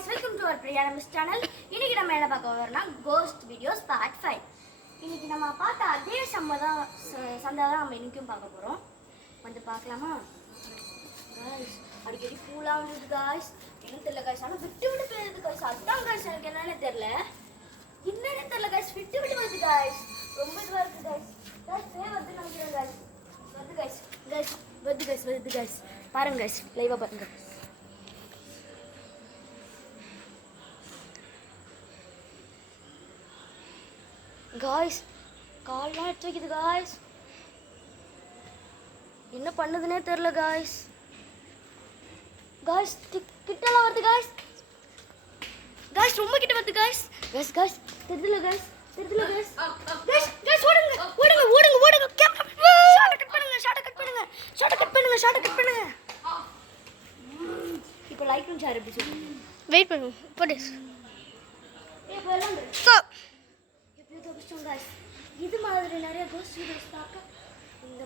guys, welcome to our Priya Ramesh channel. இன்னைக்கு நம்ம என்ன பார்க்க போறோம்னா Ghost Videos Part 5. இன்னைக்கு நம்ம பார்த்த அதே சந்தா தான் நம்ம இன்னைக்கும் பார்க்க போறோம். வந்து பார்க்கலாமா? Guys, அடிக்கடி பூலா வந்து guys. என்ன தெரியல guys. ஆனா விட்டு போயிடுது guys. அதான் guys எனக்கு என்னன்னு தெரியல. என்னன்னு தெரியல guys. விட்டு போயிடுது guys. ரொம்ப இதுவா இருக்கு guys. Guys, வந்து நினைக்கிறேன் guys. வந்து guys. வந்து guys. பாருங்க guys. லைவா பாருங்க. Guys, கால்லாம் எடுத்து வைக்குது guys. என்ன பண்ணுதுனே தெரியல guys. Guys, கிட்டலாம் வருது guys. Guys, ரொம்ப கிட்ட வருது guys. Guys, தெரியுதுல guys. Guys, ஓடுங்க. ஷார்ட் கட் பண்ணுங்க. இப்போ லைக் பண்ணி ஷேர் எப்படி சொல்லுங்க. வெயிட் பண்ணு. போடு. இப்போ எல்லாம் ஸ்டாப். guys, இது மாதிரி நிறைய கோஸ்ட் வீடியோஸ் பார்க்க இந்த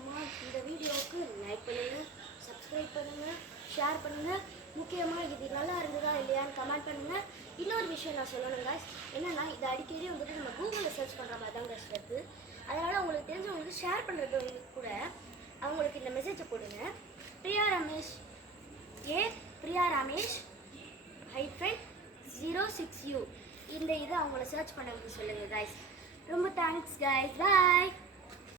வீடியோவுக்கு லைக் பண்ணுங்க, சப்ஸ்கிரைப் பண்ணுங்க, ஷேர் பண்ணுங்க. முக்கியமாக இது நல்லா இருந்ததா இல்லையான்னு கமெண்ட் பண்ணுங்க. இன்னொரு விஷயம் நான் சொல்லணும் guys, என்னன்னா இது அடிக்கடி வந்துட்டு நம்ம கூகுளில் சர்ச் பண்ணுற மாதிரி தான் guys வருது. அதனால் உங்களுக்கு தெரிஞ்சவங்களுக்கு ஷேர் பண்ணுறது கூட அவங்களுக்கு இந்த மெசேஜை போடுங்க. பிரியா ரமேஷ் -06U இந்த இதை அவங்கள சர்ச் பண்ண சொல்லுங்கள் guys. ரொம்ப தேங்க்ஸ் guys. Bye.